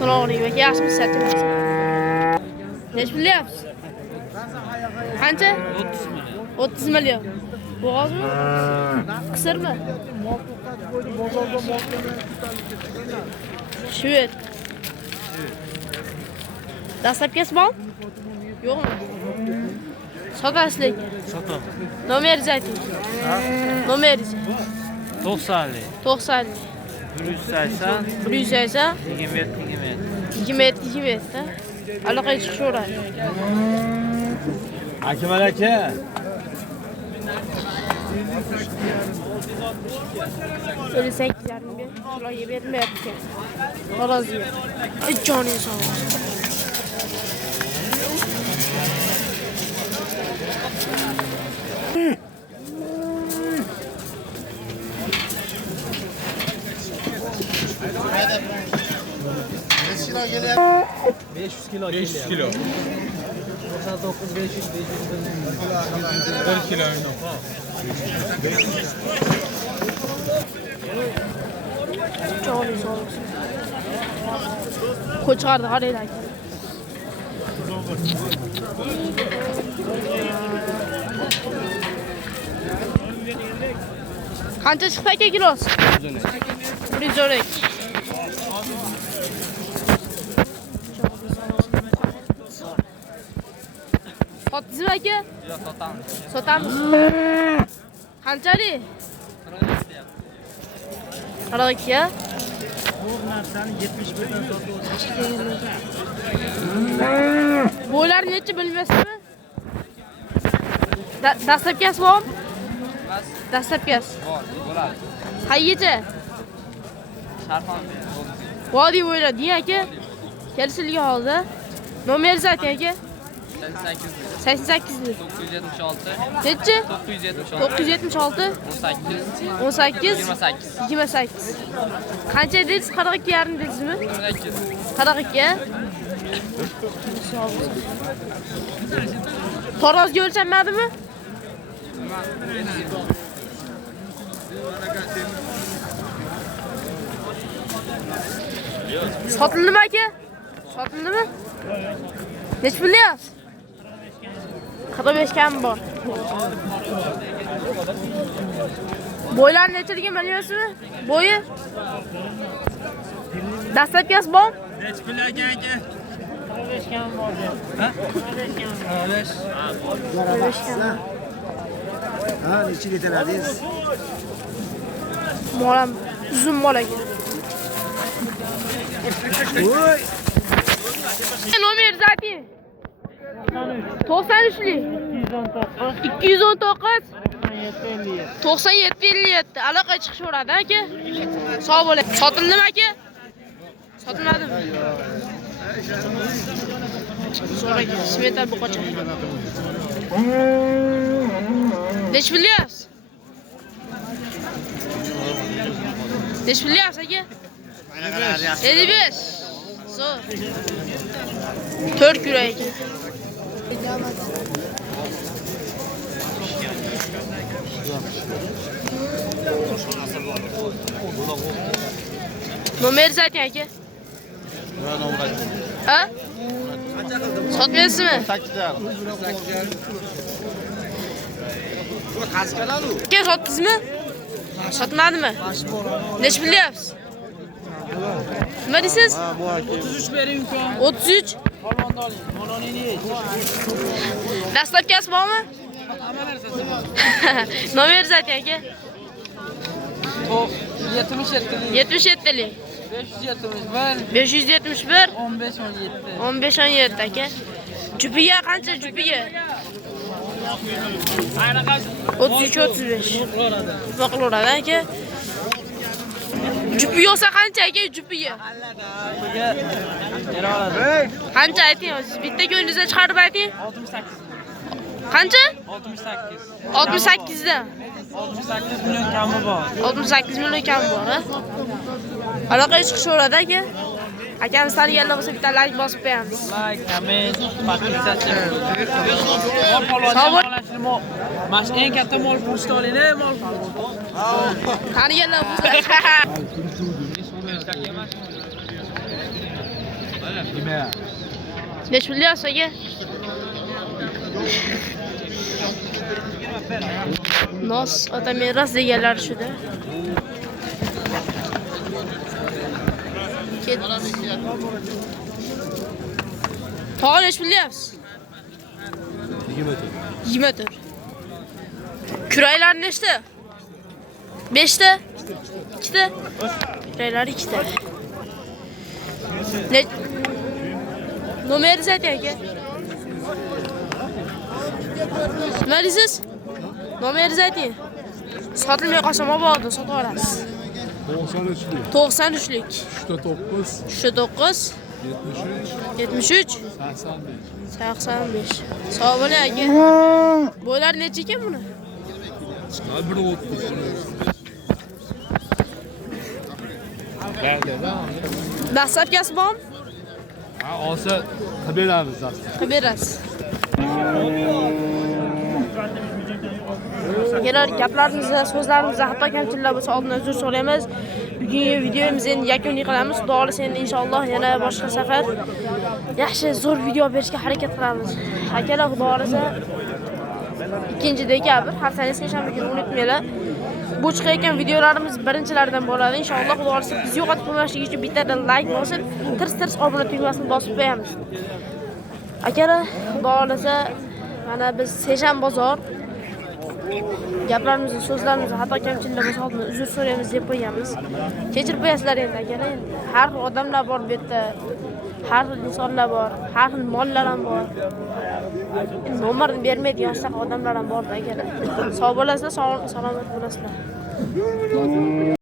Assalomu alaykum aka, yaxshimisiz aka? Nech bilyapsiz? Qancha? 30 million. Bo'g'ozmi? Qisirmi? Shved. Dastlabkasi bormi? Yo'qmi? Sotasiz lekin. Sotaman. Nomeringizni ayting. Nomeringiz. 90. 90 180. 180 27. da. Allaqay chiqishaveradi. Akmal aka. Öyle 8,5 kiloya vermayapti. Xo'roziga. Joningiz sog' bo'lsin. kilo 500 kilo. 99 500 1 kilo. Joningiz sog' bo'lsin. Qo'chqardi qaranglar. Qancha chiqdi aka kilosi? 112. Sotdingizmi aka? Yo'q, sotamiz. Sotamiz. Qanchalik? 42 ya? Bu narsani 71 dan sotib Bo'ylar necha bilmaysizmi? Dastlabkasi bormi? Dastlabkasi. Bor, bo'ladi. Qayercha? Sharxon. Vodiy bo'ylab deng aka. Kelishilgan holda. Nomeringizni ayting aka. 88 976. Nechi? 976. 976 18. 28. Qancha dedingiz? 42 yarim dedingizmi? 42. Tarozga o'lchanmadimi? Sotildimi aka? Sotildimi? Nech bilyapsiz? 45 kam bor. Bo'ylarni nechiligini bilmaysizmi? Bo'yi? Dastlabkasi bormi? Nech pul aka? 45 kam bor. Ha? 45 kam. 45 kam. Ha, nechi litrdingiz? Molam uzun mol aka. Voy! Nomeringizni ayting. 93lik 219 9757. Aloqa chiqishaveradi aka. Sog' bo'ling. Sotildimi aka? Sotilmadimi? So'rang, smetal buqacha. Nech bilyapsiz? Nech bilyapsiz aka? 55. Zo'r. 4 yurak ekan. Nomeringizni ayting aka. Ha? Sotmaysizmi? 8 dan. Bu tasqalaru. Aka sotdingizmi? Sotmadimi? Nech bilyapsiz? Nima deysiz? 33 bering ku. 33. Polvonni oling. Molonini. Dastlabkasi bormi? Hamma narsasi bor. Nomeringizni ayting aka. 77lik. 77lik 571 571 15 17. 1517 aka. Jupiga qancha jupiga? 33-35. Boqilaveradi aka. Jupi olsa qancha aka jupiga? Qancha ayting o'zingiz? Bitta ko'ngilingizdan chiqarib ayting. 68. Qancha? 68. 68 dan. 68 million kami bor. 68 million kam bor, ha? Aloqaga chiqishaveradi aka. Akamiz taniganlar bo'lsa bitta like bosib qo'yamiz. Like, comment, podpisatsiya. Mana shu eng katta mol pochta oling, mol. Taniganlar bo'lsa Nima? Nech pullayapsiz aka? Nos ota meros deganlar shuda. Tog'a nech pullayapsiz? 24. Kuraylar nechta? 5ta? 2ta? Kuraylar 2ta. Ne? Nomeringiz ayting aka. Nima deysiz? Nomeringizni ayting. Sotilmay qolsa mabodo sotib olasiz. 93'lük. 93lik. 9, 9 73, 73 85. 85. Sog' bo'ling aka. Bo'ylar necha ekan buni? Çıkar bir 30. Dastlabkasi bormi? Ha, olsa qilib beramiz zaten. Qilib berasiz. Agar gaplarimizda, so'zlarimizda hatto kamchiliklar bo'lsa oldindan uzr so'raymiz. Bugungi videomizni endi yakuniy qilamiz. Xudo xolasa endi inshaalloh yana boshqa safar yaxshi zo'r video berishga harakat qilamiz. Akalar xudo xolasa ikkinchi dekabr haftaning seshanba kuni unutmanglar. Bu chiqayotgan videolarimiz birinchilardan bo'ladi. Inshaalloh xudo xolasa biz yo'qotib qo'ymaslik uchun bittadan like bosib, tirs obuna tugmasini bosib qo'yamiz. Akalar xudo xolasa mana biz Seshan bozor gaplarimizni, so'zlarimizni hatto kamchiliklar bo'lsa oldin uzr so'raymiz deb qo'yamiz. Kechirib qo'yasizlar endi akalar. Har xil odamlar bor bu yerda. Har xil insonlar bor, har xil mollar ham bor. Nomerni bermaydigan yoshlar odamlar ham bor akalar. Sog' bo'lasizlar, salomat bo'lasizlar.